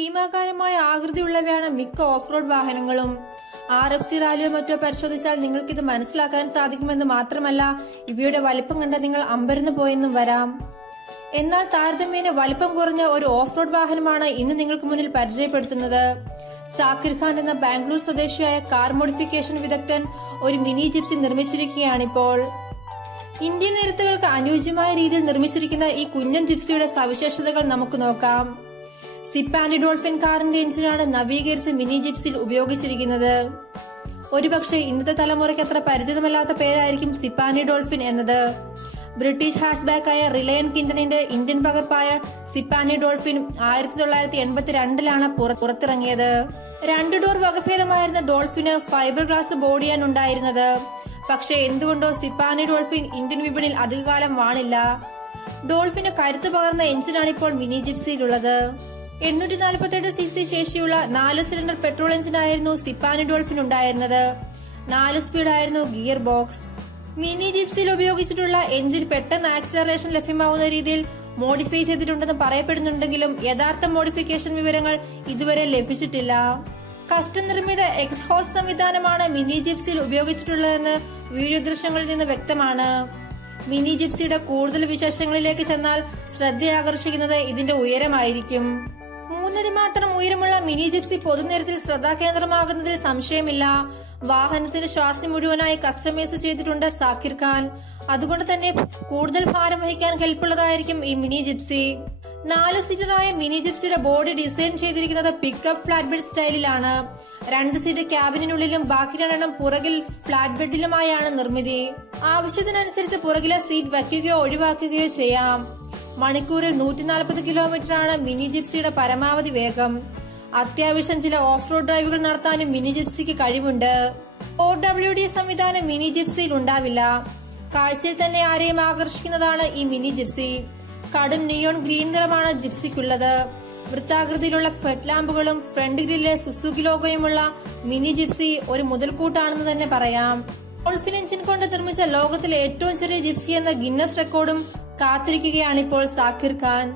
ഭീമാകാരമായ ആകൃതിയുള്ളവയാണ് മിക്ക off road വാഹനങ്ങളും. RFC റാലിയോ മറ്റോ പരിശോധിച്ചാൽ നിങ്ങൾക്കിത് മനസ്സിലാക്കാൻ സാധിക്കുമെന്ന് മാത്രമല്ല, ഇവയുടെ വലിപ്പം കണ്ട് നിങ്ങൾ അമ്പരന്ന് പോയെന്നും വരാം. എന്നാൽ താരതമ്യേന വലിപ്പം കുറഞ്ഞ ഒരു ഓഫ് റോഡ് വാഹനമാണ് ഇന്ന് നിങ്ങൾക്ക് മുന്നിൽ പരിചയപ്പെടുത്തുന്നത്. സാക്കിർ ഖാൻ എന്ന ബാംഗ്ലൂർ സ്വദേശിയായ കാർ മോഡിഫിക്കേഷൻ വിദഗ്ധൻ ഒരു മിനി ജിപ്സി നിർമ്മിച്ചിരിക്കുകയാണിപ്പോൾ. ഇന്ത്യൻ നിരത്തുകൾക്ക് അനുയോജ്യമായ രീതിയിൽ നിർമ്മിച്ചിരിക്കുന്ന ഈ കുഞ്ഞൻ ജിപ്സിയുടെ സവിശേഷതകൾ നമുക്ക് നോക്കാം. സിപ്പ് ആൻഡ് ഡോൾഫിൻ കാറിന്റെ എഞ്ചിനാണ് നവീകരിച്ച മിനി ജിപ്സിയിൽ ഉപയോഗിച്ചിരിക്കുന്നത്. ഒരുപക്ഷെ ഇന്നത്തെ തലമുറയ്ക്ക് അത്ര പരിചിതമല്ലാത്ത പേരായിരിക്കും സിപ്പ് ആൻഡ് ഡോൾഫിൻ എന്നത്. ബ്രിട്ടീഷ് ഹാച്ച്ബാക്കായ റിലയൻ കിൻഡണിന്റെ ഇന്ത്യൻ പകർപ്പായ സിപ്പ് ആൻഡ് ഡോൾഫിൻ 1982 പുറത്തിറങ്ങിയത്. 2 ഡോർ വകഭേദമായിരുന്ന ഡോൾഫിന് ഫൈബർ ഗ്ലാസ് ബോഡിയാണ് ഉണ്ടായിരുന്നത്. പക്ഷെ എന്തുകൊണ്ടോ സിപ്പ് ആൻഡ് ഡോൾഫിൻ ഇന്ത്യൻ വിപണിയിൽ അധികകാലം വാണില്ല. ഡോൾഫിന് കരുത്ത് പകർന്ന എഞ്ചിനാണ് ഇപ്പോൾ മിനി ജിപ്സിയിലുള്ളത്. 848cc ശേഷിയുള്ള 4 സിലിണ്ടർ പെട്രോൾ എഞ്ചിനായിരുന്നു സിപ്പ് ആൻഡ് ഡോൾഫിൻ ഉണ്ടായിരുന്നത്. 4 സ്പീഡായിരുന്നു ഗിയർ ബോക്സ്. മിനി ജിപ്സിയിൽ ഉപയോഗിച്ചിട്ടുള്ള എഞ്ചിൻ പെട്ടെന്ന് ആക്സിലറേഷൻ ലഭ്യമാവുന്ന രീതിയിൽ മോഡിഫൈ ചെയ്തിട്ടുണ്ടെന്ന് പറയപ്പെടുന്നുണ്ടെങ്കിലും യഥാർത്ഥ മോഡിഫിക്കേഷൻ വിവരങ്ങൾ ഇതുവരെ ലഭിച്ചിട്ടില്ല. കസ്റ്റം നിർമ്മിത എക്സ്ഹോസ്റ്റ് സംവിധാനമാണ് മിനി ജിപ്സിയിൽ ഉപയോഗിച്ചിട്ടുള്ളതെന്ന് വീഡിയോ ദൃശ്യങ്ങളിൽ നിന്ന് വ്യക്തമാണ്. മിനി ജിപ്സിയുടെ കൂടുതൽ വിശേഷങ്ങളിലേക്ക് ചെന്നാൽ ശ്രദ്ധയാകർഷിക്കുന്നത് ഇതിന്റെ ഉയരമായിരിക്കും. 3 അടി മാത്രം ഉയരമുള്ള മിനി ജിപ്സി പൊതുനിരത്തിൽ ശ്രദ്ധാകേന്ദ്രമാകുന്നതിൽ സംശയമില്ല. വാഹനത്തിന് ശ്വാസം മുഴുവനായി കസ്റ്റമൈസ് ചെയ്തിട്ടുണ്ട് സാക്കിർ ഖാൻ. അതുകൊണ്ട് തന്നെ കൂടുതൽ ഭാരം വഹിക്കാൻ ഹെൽപ്പുള്ളതായിരിക്കും ഈ മിനി ജിപ്സി. 4 സീറ്ററായ മിനി ജിപ്സിയുടെ ബോഡി ഡിസൈൻ ചെയ്തിരിക്കുന്നത് പിക്കപ്പ് ഫ്ലാറ്റ് ബെഡ് സ്റ്റൈലിലാണ്. 2 സീറ്റ് ക്യാബിനുള്ളിലും ബാക്കി 2 പുറകിൽ ഫ്ലാറ്റ് ബെഡിലുമായാണ് നിർമ്മിതി. ആവശ്യത്തിനനുസരിച്ച് പുറകിലെ സീറ്റ് വയ്ക്കുകയോ ഒഴിവാക്കുകയോ ചെയ്യാം. മണിക്കൂറിൽ 140 കിലോമീറ്ററാണ് മിനി ജിപ്സിയുടെ പരമാവധി വേഗം. അത്യാവശ്യം ചില ഓഫ് റോഡ് ഡ്രൈവുകൾ നടത്താനും മിനി ജിപ്സിക്ക് കഴിവുണ്ട്. 4WD സംവിധാനം മിനി ജിപ്സിയിൽ ഉണ്ടാവില്ല. കാഴ്ചയിൽ തന്നെ ആരെയും ആകർഷിക്കുന്നതാണ് ഈ മിനി ജിപ്സി. കടും നിയോൺ ഗ്രീൻ നിറമാണ് ജിപ്സിക്കുള്ളത്. വൃത്താകൃതിയിലുള്ള ഫെഡ് ലാമ്പുകളും ഫ്രണ്ട് ഗ്രില്ലിലെ സുസുക്കി ലോഗോയുമുള്ള മിനി ജിപ്സി ഒരു മുതൽക്കൂട്ടാണെന്ന് തന്നെ പറയാം. ഡോൾഫിൻ എഞ്ചിൻ കൊണ്ട് നിർമ്മിച്ച ലോകത്തിലെ ഏറ്റവും ചെറിയ ജിപ്സി എന്ന ഗിന്നസ് റെക്കോർഡും കാത്തിരിക്കുകയാണിപ്പോൾ സാക്കിർ ഖാൻ.